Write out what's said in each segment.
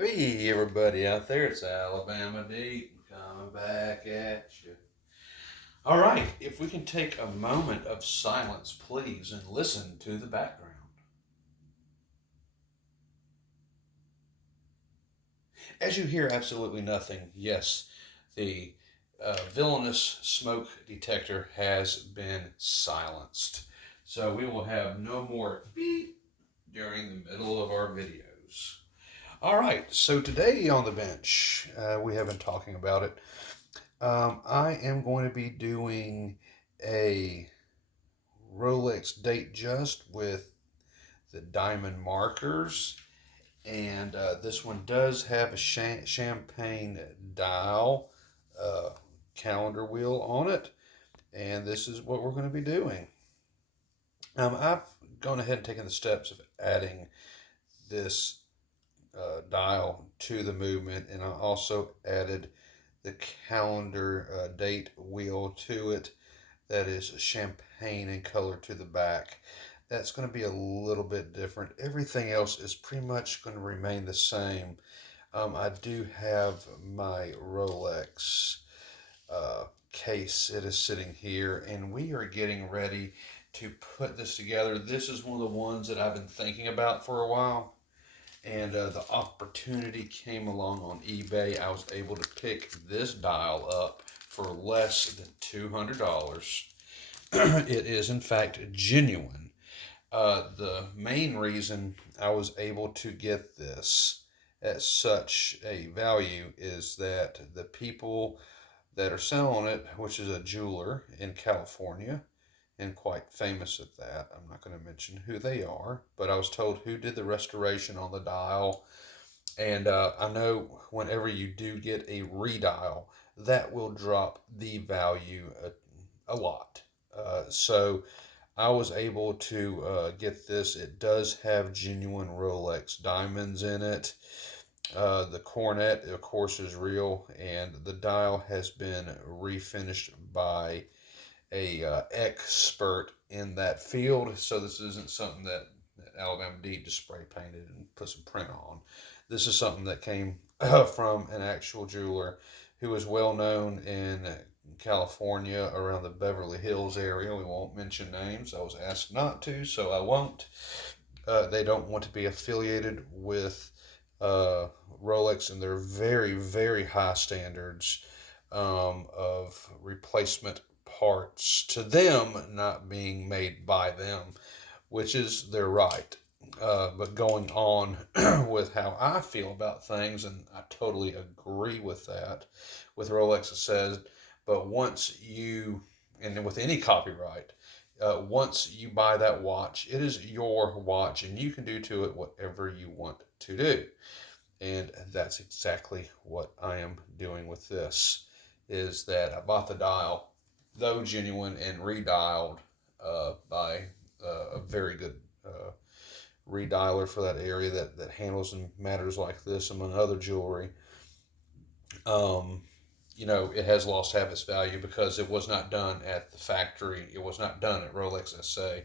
Hey everybody out there, it's Alabama Deep coming back at you. All right, if we can take a moment of silence, please, and listen to the background. As you hear absolutely nothing, yes, the villainous smoke detector has been silenced. So we will have no more beep during the middle of our videos. All right, so today on the bench, we have been talking about it. I am going to be doing a Rolex datejust with the diamond markers, and this one does have a champagne dial uh, calendar wheel on it, and this is what we're going to be doing. I've gone ahead and taken the steps of adding this dial to the movement, and I also added the calendar date wheel to it that is champagne in color to the back. That's going to be a little bit different. Everything else is pretty much going to remain the same. I do have my Rolex case. It is sitting here, and we are getting ready to put this together. This is one of the ones that I've been thinking about for a while, and the opportunity came along on eBay. I was able to pick this dial up for less than $200. It is, in fact, genuine. The main reason I was able to get this at such a value is that the people that are selling it, which is a jeweler in California, and quite famous at that. I'm not going to mention who they are, but I was told who did the restoration on the dial. And I know whenever you do get a redial, that will drop the value a lot. So I was able to get this. It does have genuine Rolex diamonds in it. The cornet, of course, is real, and the dial has been refinished by a expert in that field. So this isn't something that Alabama Deep just spray painted and put some print on. This is something that came from an actual jeweler who is well known in California around the Beverly Hills area. We won't mention names. I was asked not to, so I won't. They don't want to be affiliated with Rolex and their very, very high standards of replacement parts to them not being made by them, which is their right. But going on with how I feel about things, and I totally agree with that, with Rolex, it says, but once you, and with any copyright, once you buy that watch, it is your watch, and you can do to it whatever you want to do. And that's exactly what I am doing with this. Is that I bought the dial, though genuine and redialed by a very good redialer for that area that handles and matters like this, among other jewelry. Um, it has lost half its value because it was not done at the factory. It was not done at Rolex SA.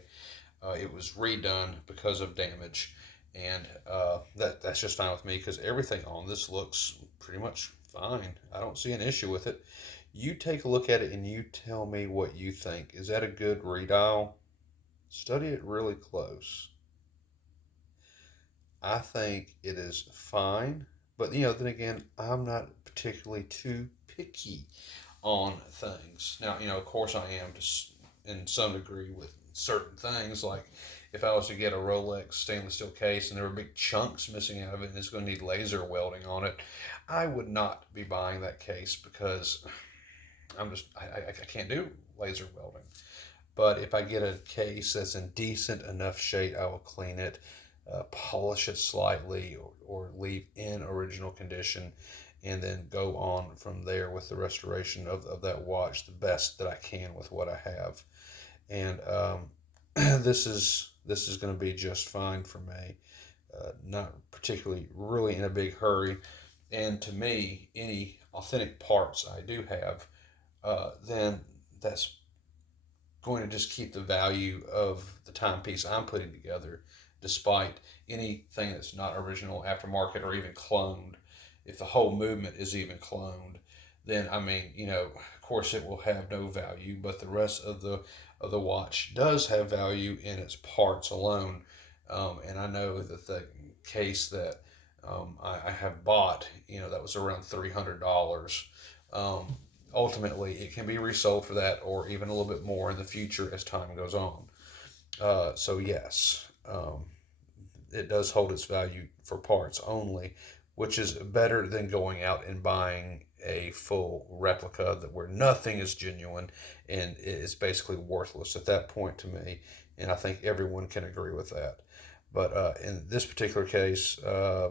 It was redone because of damage, and that's just fine with me because everything on this looks pretty much fine. I don't see an issue with it. You take a look at it and you tell me what you think. Is that a good redial? Study it really close. I think it is fine, but then again, I'm not particularly too picky on things. Now, of course, I am just in some degree with certain things. Like if I was to get a Rolex stainless steel case and there were big chunks missing out of it and it's going to need laser welding on it, I would not be buying that case because I can't do laser welding. But if I get a case that's in decent enough shape, I will clean it, polish it slightly, or leave in original condition, and then go on from there with the restoration of that watch the best that I can with what I have. And this is going to be just fine for me. Not particularly really in a big hurry. And to me, any authentic parts I do have, then that's going to just keep the value of the timepiece I'm putting together despite anything that's not original, aftermarket, or even cloned. If the whole movement is even cloned, then I mean, of course it will have no value, but the rest of the watch does have value in its parts alone. And I know that the case that I have bought, that was around $300. Um, Ultimately, it can be resold for that or even a little bit more in the future as time goes on. So yes, it does hold its value for parts only, which is better than going out and buying a full replica that where nothing is genuine and it's basically worthless at that point to me. And I think everyone can agree with that. But in this particular case, yeah,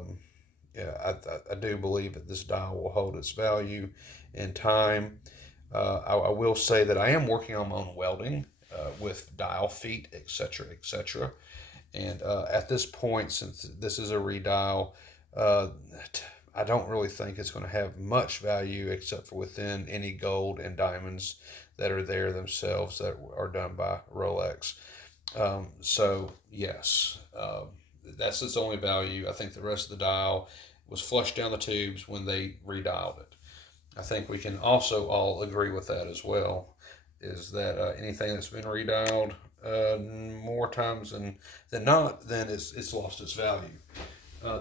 I do believe that this dial will hold its value in time. I will say that I am working on my own welding with dial feet, etc., etc. And at this point, since this is a redial, uh, I don't really think it's going to have much value except for within any gold and diamonds that are there themselves that are done by Rolex. So yes, that's its only value. I think the rest of the dial was flushed down the tubes when they redialed it. I think we can also all agree with that as well. Is that anything that's been redialed more times than not, then it's lost its value.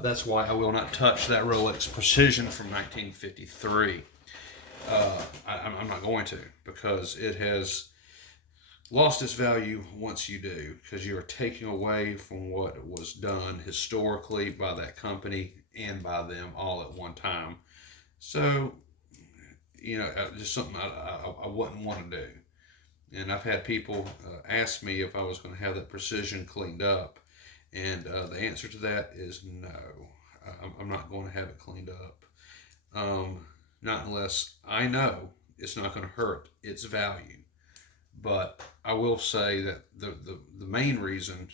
That's why I will not touch that Rolex Precision from 1953. I'm not going to, because it has lost its value once you do, because you are taking away from what was done historically by that company and by them all at one time. So, just something I wouldn't want to do. And I've had people ask me if I was going to have that precision cleaned up. And the answer to that is no. I'm not going to have it cleaned up. Not unless I know it's not going to hurt its value. But I will say that the main reason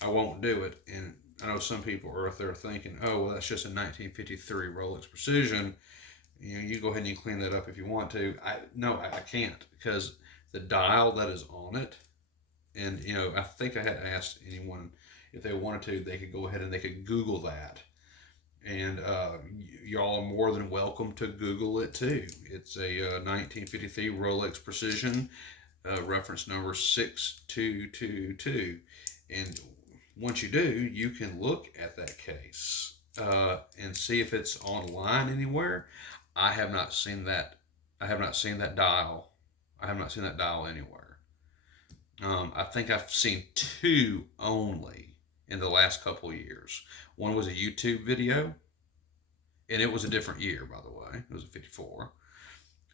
I won't do it, and I know some people are out there thinking, oh, well, that's just a 1953 Rolex Precision. You go ahead and you clean that up if you want to. No, I can't, because the dial that is on it, and I think I had asked anyone if they wanted to, they could go ahead and they could Google that, and y'all are more than welcome to Google it too. It's a 1953 Rolex Precision, reference number 6222, and once you do, you can look at that case and see if it's online anywhere. I have not seen that. I have not seen that dial. I have not seen that dial anywhere. I think I've seen two only in the last couple of years. One was a YouTube video, and it was a different year, by the way. It was a 54.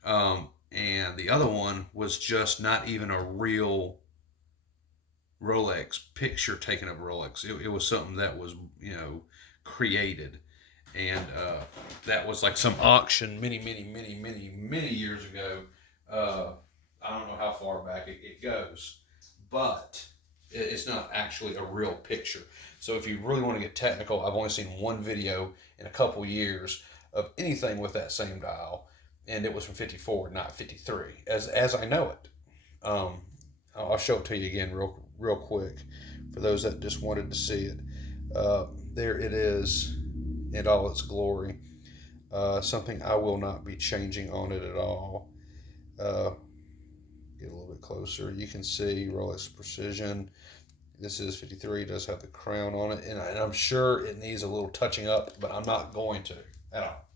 And the other one was just not even a real Rolex picture taken of Rolex. It was something that was, created. And that was like some auction many years ago. I don't know how far back it goes, but it's not actually a real picture. So if you really want to get technical, I've only seen one video in a couple years of anything with that same dial, and it was from 54, not 53, as I know it. I'll show it to you again real quick for those that just wanted to see it. There it is in all its glory. Something I will not be changing on it at all. Get a little bit closer. You can see Rolex Precision. This is 53. It does have the crown on it, and I'm sure it needs a little touching up, but I'm not going to at all.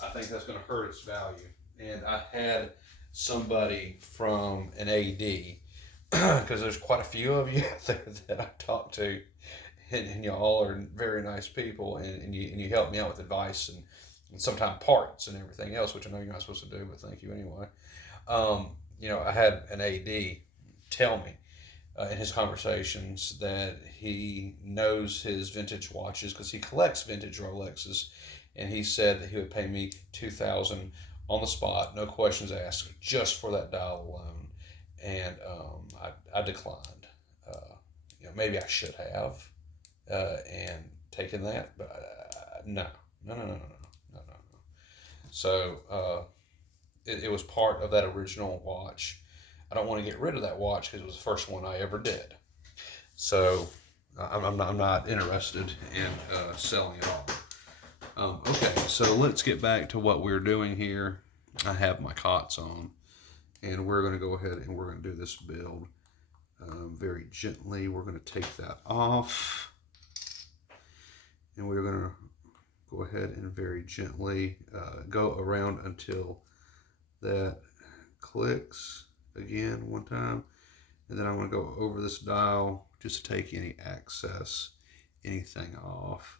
I think that's going to hurt its value. And I had somebody from an AD, because there's quite a few of you out there that I talk to, and you all are very nice people, and you help me out with advice and sometimes parts and everything else, which I know you're not supposed to do, but thank you anyway. I had an AD tell me in his conversations that he knows his vintage watches because he collects vintage Rolexes, and he said that he would pay me $2,000 on the spot, no questions asked, just for that dial alone, and I declined. Maybe I should have and taken that, but no. So it was part of that original watch. I don't want to get rid of that watch because it was the first one I ever did. So I'm not interested in selling it all. Okay, so let's get back to what we're doing here. I have my cots on, and we're going to go ahead and we're going to do this build very gently. We're going to take that off, and we're going to go ahead and very gently go around until that clicks again one time, and then I'm going to go over this dial just to take any excess, anything off.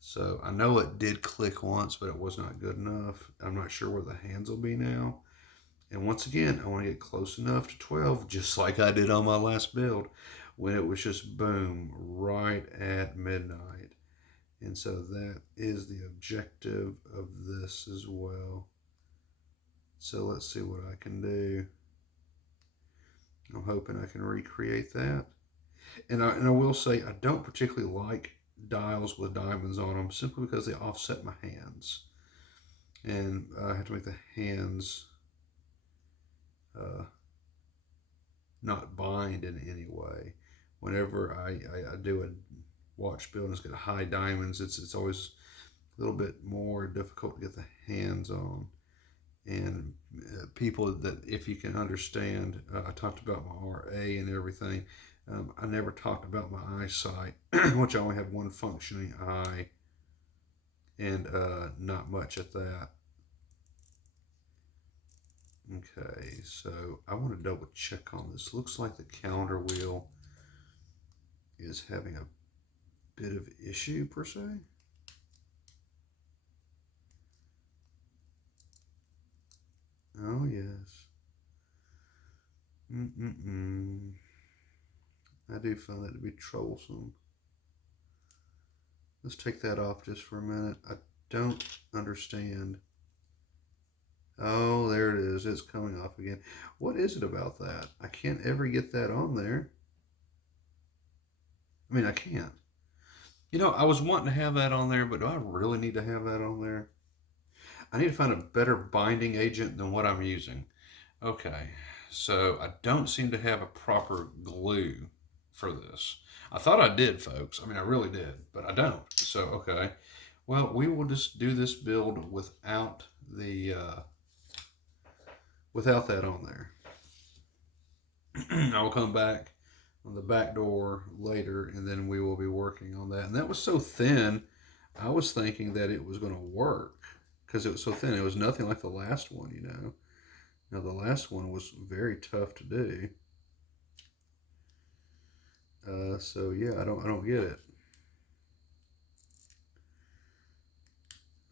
So I know it did click once, but it was not good enough. I'm not sure where the hands will be now. And once again, I want to get close enough to 12, just like I did on my last build, when it was just boom, right at midnight. And so that is the objective of this as well. So let's see what I can do. I'm hoping I can recreate that. And I will say, I don't particularly like dials with diamonds on them simply because they offset my hands. And I have to make the hands not bind in any way. Whenever I do a watch build and it's got high diamonds, it's always a little bit more difficult to get the hands on. And people that, if you can understand, I talked about my RA and everything. I never talked about my eyesight, which I only have one functioning eye, and not much at that. Okay, so I want to double check on this. Looks like the calendar wheel is having a bit of issue per se. Oh yes. I do find that to be troublesome. Let's take that off just for a minute. I don't understand. Oh, there it is. It's coming off again. What is it about that? I can't ever get that on there. I mean, I can't. You know, I was wanting to have that on there, but do I really need to have that on there? I need to find a better binding agent than what I'm using. Okay, so I don't seem to have a proper glue for this. I thought I did, folks. I mean, I really did, but I don't. So, okay. Well, we will just do this build without the without that on there. I will come back on the back door later, and then we will be working on that. And that was so thin, I was thinking that it was going to work because it was so thin. It was nothing like the last one, you know. Now the last one was very tough to do. So yeah, I don't get it.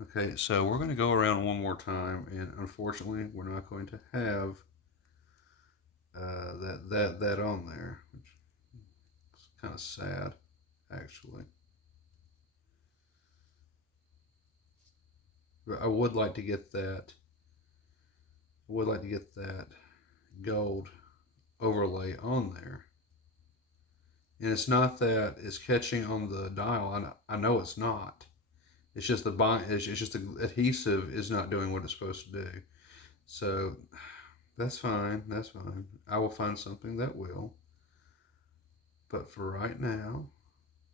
Okay, so we're going to go around one more time, and unfortunately, we're not going to have that on there, which is kind of sad, actually. But I would like to get that. I would like to get that gold overlay on there. And it's not that it's catching on the dial. I know it's not. It's just it's just the adhesive is not doing what it's supposed to do. So that's fine. That's fine. I will find something that will. But for right now,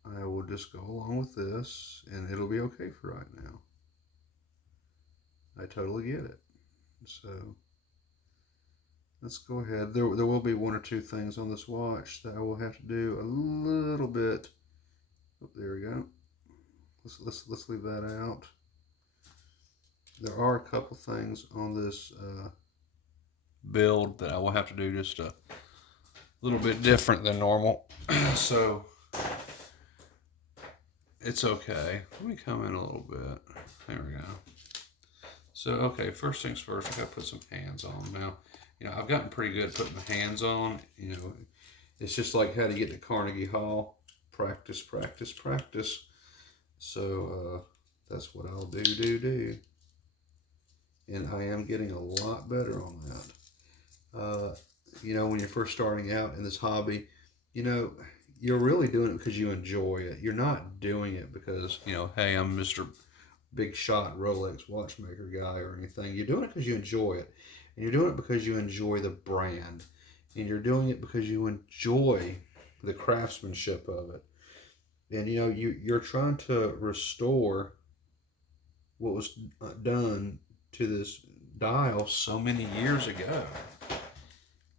I will just go along with this, and it'll be okay for right now. I totally get it. So let's go ahead. There will be one or two things on this watch that I will have to do a little bit. Oh, there we go. Let's leave that out. There are a couple things on this build that I will have to do just a little bit different than normal. So it's okay. Let me come in a little bit. There we go. So, okay, first things first, I got to put some hands on. Now, you know, I've gotten pretty good at putting the hands on. You know, it's just like how to get to Carnegie Hall. Practice, practice, practice. So, that's what I'll do. And I am getting a lot better on that. You know, when you're first starting out in this hobby, you know, you're really doing it because you enjoy it. You're not doing it because, you know, hey, I'm Mr. Big shot Rolex watchmaker guy or anything. You're doing it because you enjoy it. And you're doing it because you enjoy the brand. And you're doing it because you enjoy the craftsmanship of it. And you know, you're trying to restore what was done to this dial so many years ago,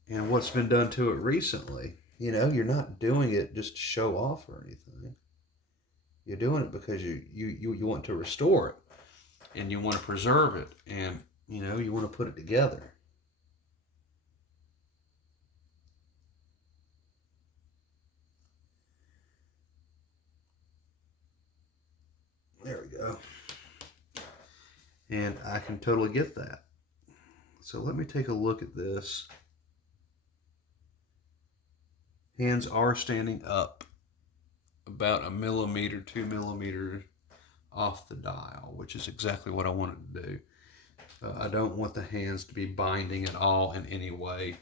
and what's been done to it recently. You know, you're not doing it just to show off or anything. You're doing it because you want to restore it, and you want to preserve it, and you know, you want to put it together. There we go. And I can totally get that. So let me take a look at this. Hands are standing up about a millimeter, 2 millimeters off the dial, which is exactly what I wanted to do. I don't want the hands to be binding at all in any way.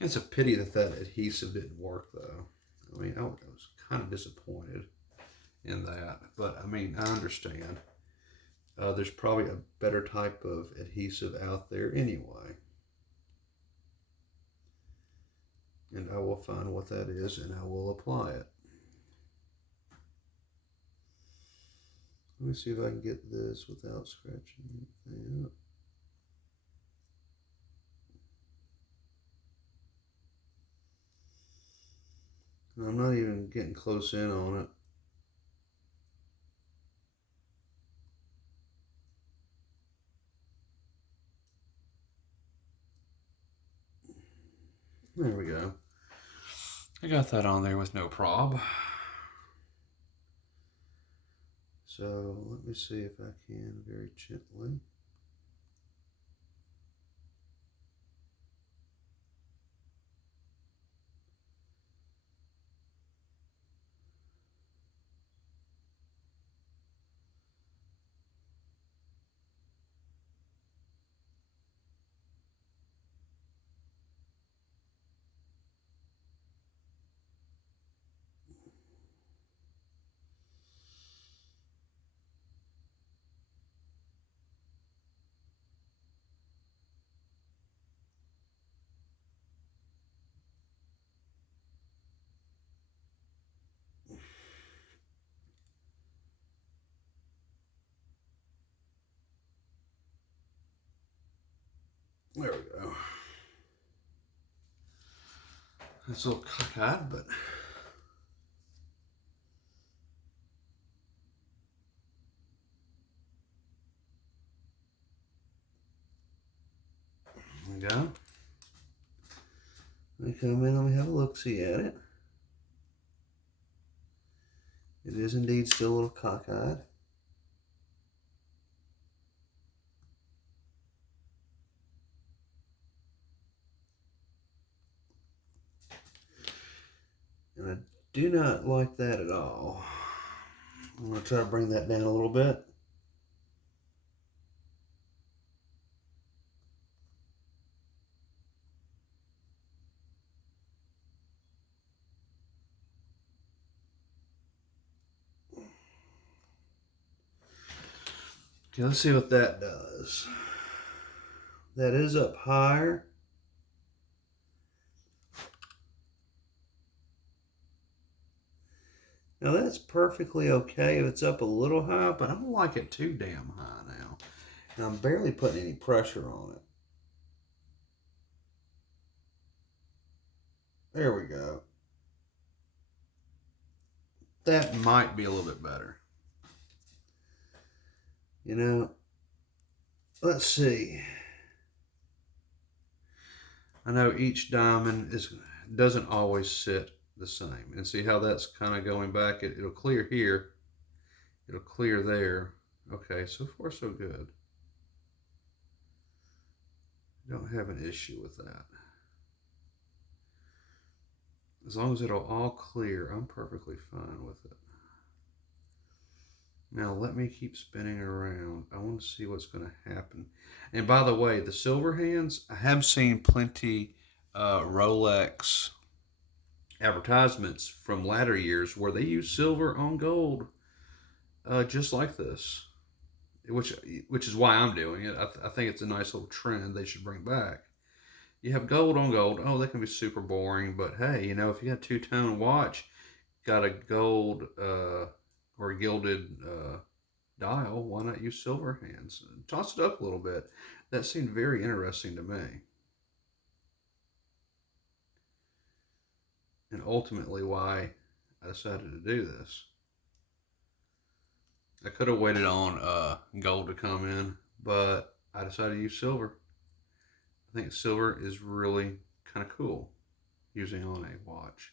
It's a pity that that adhesive didn't work, though. I mean, I was kind of disappointed in that, but I mean, I understand. There's probably a better type of adhesive out there anyway. And I will find what that is and I will apply it. Let me see if I can get this without scratching anything up. I'm not even getting close in on it. There we go. I got that on there with no prob. So let me see if I can very gently. There we go. That's a little cockeyed, but there we go. Let me come in, let me have a look-see at it. It is indeed still a little cockeyed. And I do not like that at all. I'm going to try to bring that down a little bit. Okay, let's see what that does. That is up higher. Now that's perfectly okay if it's up a little high, but I don't like it too damn high now. And I'm barely putting any pressure on it. There we go. That might be a little bit better. You know, let's see. I know each diamond doesn't always sit the same. And see how that's kind of going back? It'll clear here. It'll clear there. Okay, so far so good. Don't have an issue with that. As long as it'll all clear, I'm perfectly fine with it. Now let me keep spinning around. I want to see what's going to happen. And by the way, the silver hands, I have seen plenty Rolex advertisements from latter years where they use silver on gold, just like this, which is why I'm doing it. I think it's a nice little trend they should bring back. You have gold on gold. Oh, that can be super boring, but hey, you know, if you got a two-tone watch, got a gold or gilded dial, why not use silver hands? Toss it up a little bit. That seemed very interesting to me. And ultimately why I decided to do this. I could have waited on gold to come in, but I decided to use silver. I think silver is really kind of cool using on a watch.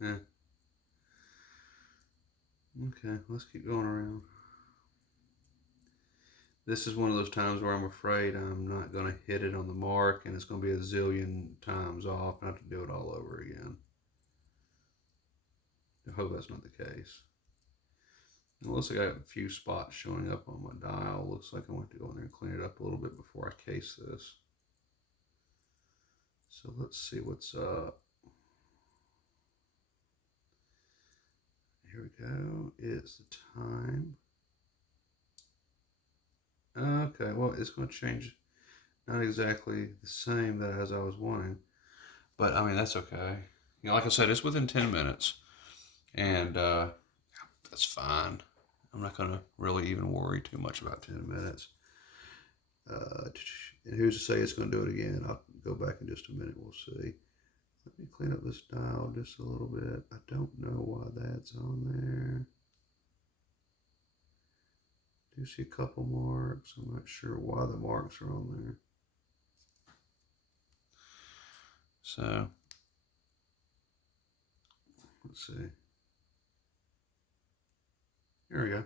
Yeah. Okay, let's keep going around. This is one of those times where I'm afraid I'm not going to hit it on the mark and it's going to be a zillion times off and I have to do it all over again. I hope that's not the case. It looks like I have a few spots showing up on my dial. Looks like I want to go in there and clean it up a little bit before I case this. So let's see what's up. Here we go. It's the time. Okay, well, it's going to change. Not exactly the same that as I was wanting, but I mean, that's okay. You know, like I said, it's within 10 minutes, and that's fine. I'm not going to really even worry too much about 10 minutes. And who's to say it's going to do it again? I'll go back in just a minute. We'll see. Let me clean up this dial just a little bit. I don't know why that's on there. Do see a couple marks. I'm not sure why the marks are on there. So, let's see. Here we go.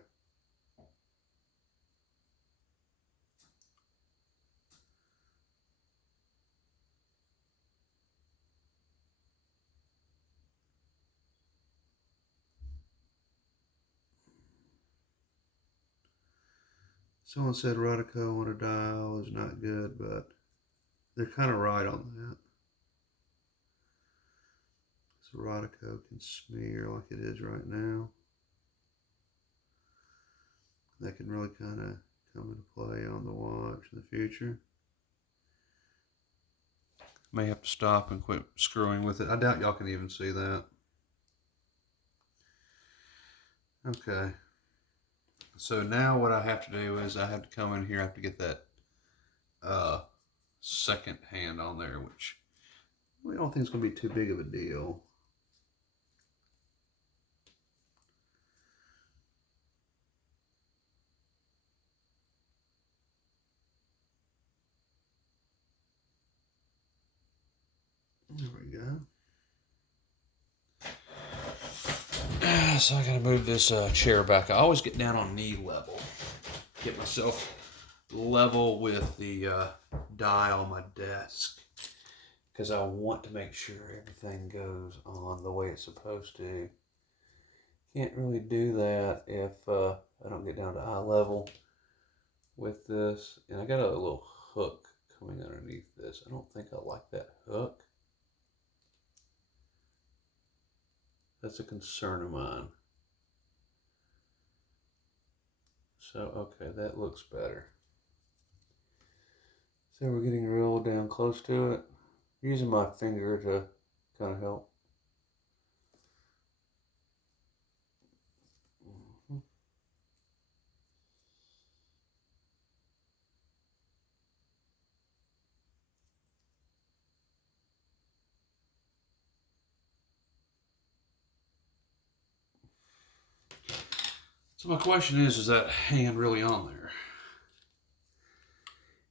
Someone said Rodico on a dial is not good, but they're kind of right on that. So Rodico can smear like it is right now. That can really kind of come into play on the watch in the future. May have to stop and quit screwing with it. I doubt y'all can even see that. Okay. So now what I have to do is I have to come in here, I have to get that second hand on there, which I don't think it's going to be too big of a deal. There we go. So I gotta move this chair back. I always get down on knee level, get myself level with the dial on my desk, because I want to make sure everything goes on the way it's supposed to. Can't really do that if I don't get down to eye level with this. And I got a little hook coming underneath this. I don't think I like that hook. That's a concern of mine. So, okay, that looks better. So we're getting real down close to it. Using my finger to kind of help. So my question is that hand really on there?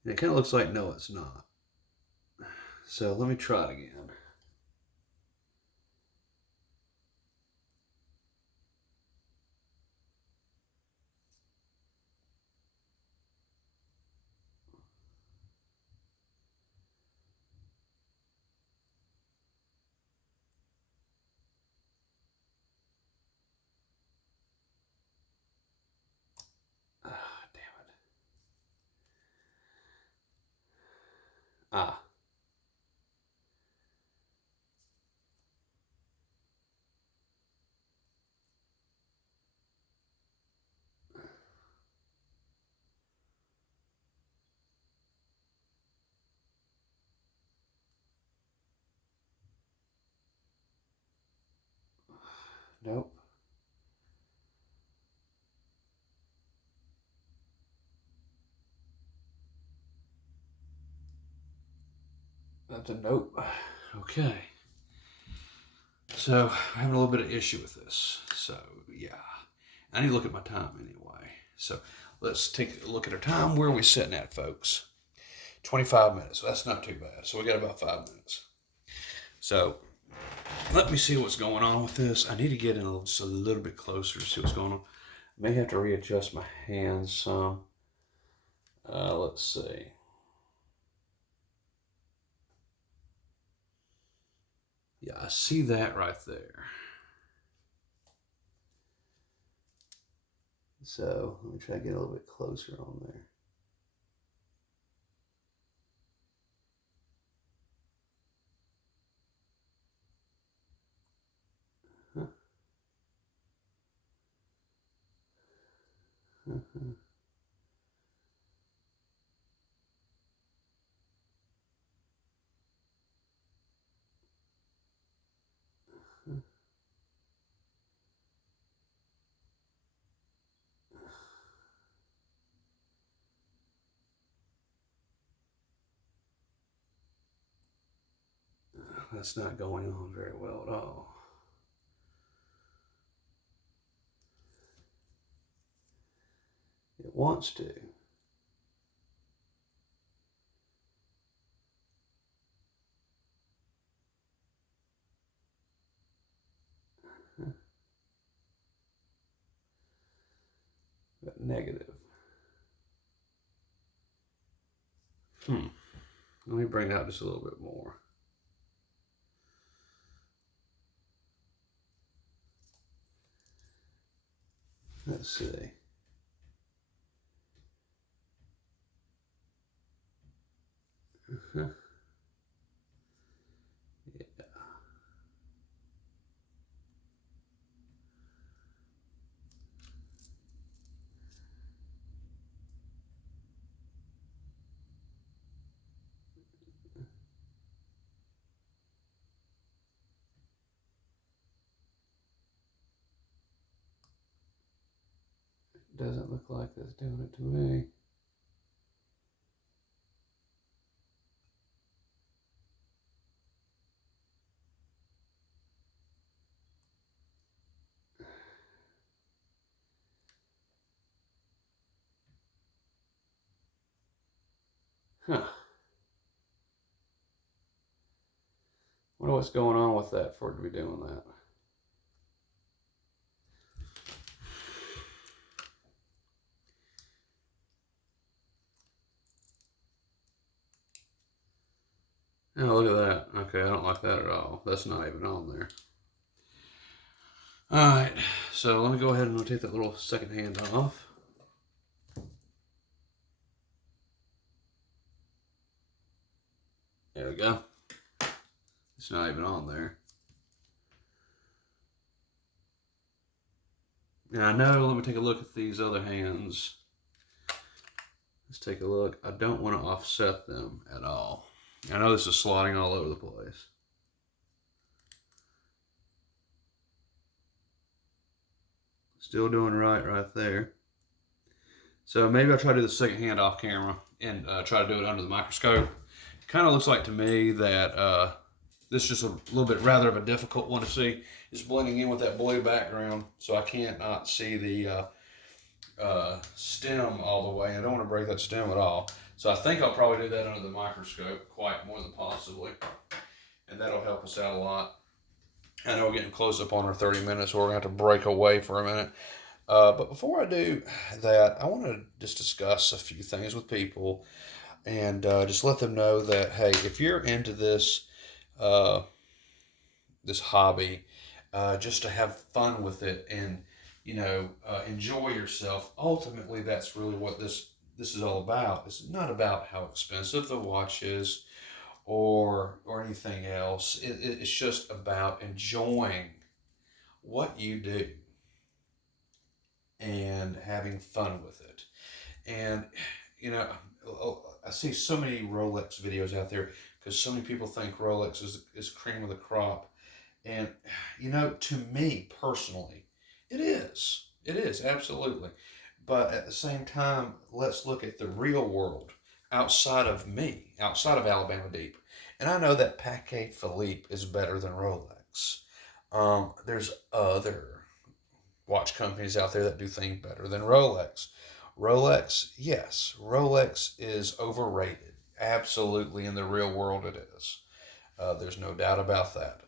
And it kind of looks like no, it's not. So let me try it again. Ah, damn it. Ah. Nope. That's a nope. Okay. So I'm having a little bit of issue with this. So yeah, I need to look at my time anyway. So let's take a look at our time. Where are we sitting at, folks? 25 minutes. Well, that's not too bad. So we got about 5 minutes. So let me see what's going on with this. I need to get in just a little bit closer to see what's going on. I may have to readjust my hands some. Let's see. Yeah, I see that right there. So let me try to get a little bit closer on there. That's not going on very well at all. It wants to. But negative. Let me bring it out just a little bit more. Let's see. Yeah. Doesn't look like that's doing it to me. Huh. Wonder what's going on with that for it to be doing that. Oh, look at that. Okay, I don't like that at all. That's not even on there. Alright, so let me go ahead and rotate that little second hand off. There we go. It's not even on there. And I know, let me take a look at these other hands. Let's take a look. I don't want to offset them at all. I know this is sliding all over the place. Still doing right there. So maybe I'll try to do the second hand off camera and try to do it under the microscope. Kind of looks like to me that this is just a little bit rather of a difficult one to see. It's blending in with that blue background, so I can't not see the stem all the way. I don't want to break that stem at all. So I think I'll probably do that under the microscope quite more than possibly. And that'll help us out a lot. I know we're getting close up on our 30 minutes, so we're going to have to break away for a minute. But before I do that, I want to just discuss a few things with people and just let them know that, hey, if you're into this this hobby, just to have fun with it and enjoy yourself. Ultimately, that's really what this is all about. It's not about how expensive the watch is or anything else. It's just about enjoying what you do and having fun with it. And I see so many Rolex videos out there because so many people think Rolex is cream of the crop. And, to me personally, it is. It is, absolutely. But at the same time, let's look at the real world outside of me, outside of Alabama Deep. And I know that Patek Philippe is better than Rolex. There's other watch companies out there that do things better than Rolex. Rolex, yes, Rolex is overrated. Absolutely, in the real world, it is. There's no doubt about that.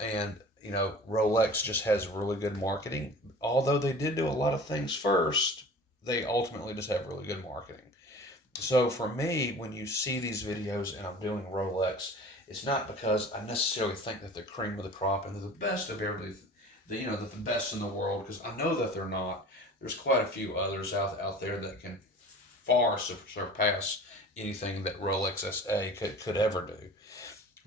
And, Rolex just has really good marketing. Although they did do a lot of things first, they ultimately just have really good marketing. So for me, when you see these videos and I'm doing Rolex, it's not because I necessarily think that they're cream of the crop and they're the best of everybody, they're the best in the world, because I know that they're not. There's quite a few others out there that can far surpass anything that Rolex SA could ever do.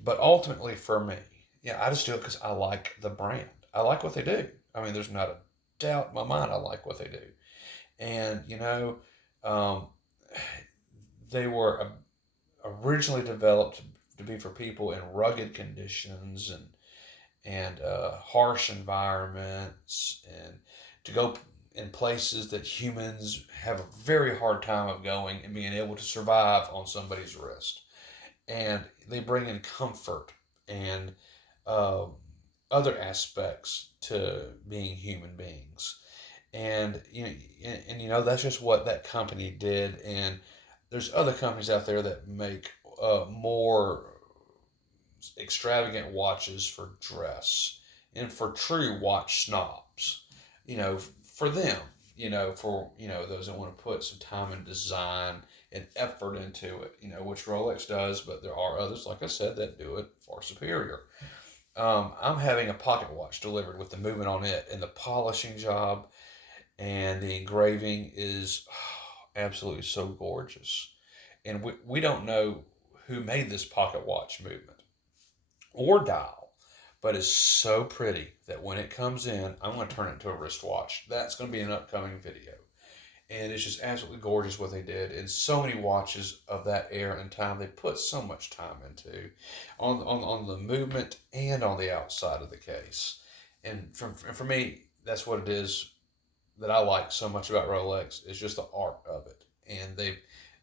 But ultimately, for me, yeah, I just do it because I like the brand. I like what they do. I mean, there's not a doubt in my mind I like what they do. And, um, they were originally developed to be for people in rugged conditions and harsh environments, and to go in places that humans have a very hard time of going and being able to survive on somebody's wrist. And they bring in comfort and uh, other aspects to being human beings. And that's just what that company did. And there's other companies out there that make more extravagant watches for dress and for true watch snobs. For them, those that want to put some time and design and effort into it, which Rolex does, but there are others, like I said, that do it far superior. I'm having a pocket watch delivered with the movement on it, and the polishing job and the engraving is absolutely so gorgeous. And we don't know who made this pocket watch movement or dial, but it's so pretty that when it comes in, I'm going to turn it into a wristwatch. That's going to be an upcoming video. And it's just absolutely gorgeous what they did. And so many watches of that era and time, they put so much time into on the movement and on the outside of the case. And for me, that's what it is that I like so much about Rolex is just the art of it, and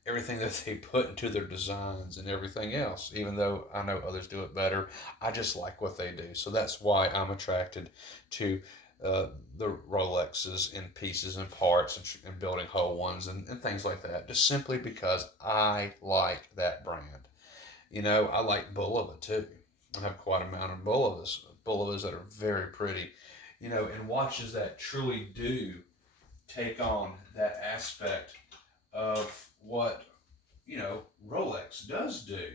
everything that they put into their designs and everything else. Even though I know others do it better, I just like what they do. So that's why I'm attracted to the Rolexes in pieces and parts, and building whole ones and things like that. Just simply because I like that brand. I like Bulova too. I have quite a amount of Bulovas that are very pretty. And watches that truly do take on that aspect of what Rolex does do.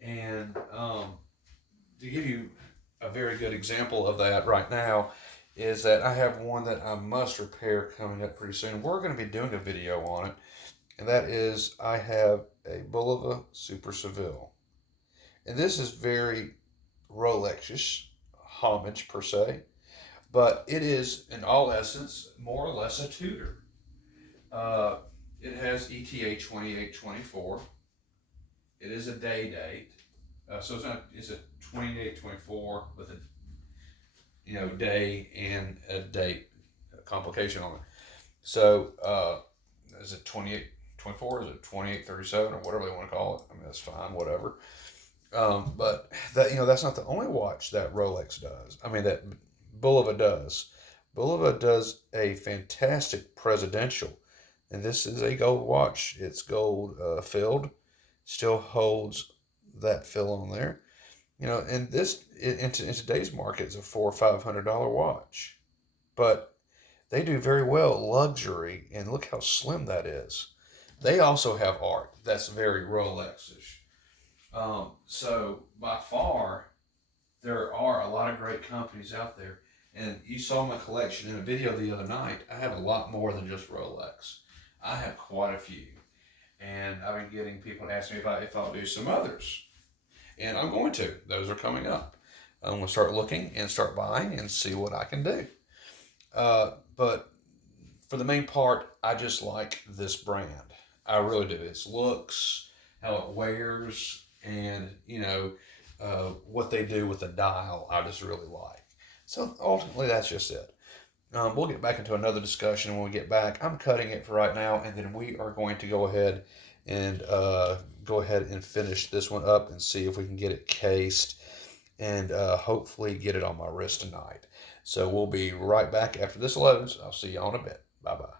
And to give you a very good example of that right now is that I have one that I must repair coming up pretty soon. We're going to be doing a video on it, and that is I have a Bulova Super Seville, and this is very Rolexish homage per se, but it is in all essence more or less a Tudor. Uh, it has ETA 2824. It is a day date. So it's a 2824 with a day and a date complication on it. So is it 2824? Is it 2837 or whatever they want to call it? I mean, that's fine, whatever. But that's not the only watch that Rolex does. I mean, that Bulova does. Bulova does a fantastic presidential, and this is a gold watch. It's gold filled, still holds that fill on there. And this in today's market is a $400 or $500 watch, but they do very well luxury, and look how slim that is. They also have art that's very Rolexish. So by far, there are a lot of great companies out there. And you saw my collection in a video the other night. I have a lot more than just Rolex. I have quite a few. And I've been getting people to ask me if I'll do some others. And I'm going to. Those are coming up. I'm going to start looking and start buying and see what I can do. But for the main part, I just like this brand. I really do. Its looks, how it wears, and what they do with the dial, I just really like. So ultimately, that's just it. We'll get back into another discussion when we get back. I'm cutting it for right now, and then we are going to go ahead and finish this one up and see if we can get it cased and hopefully get it on my wrist tonight. So we'll be right back after this loads. I'll see you all in a bit. Bye bye.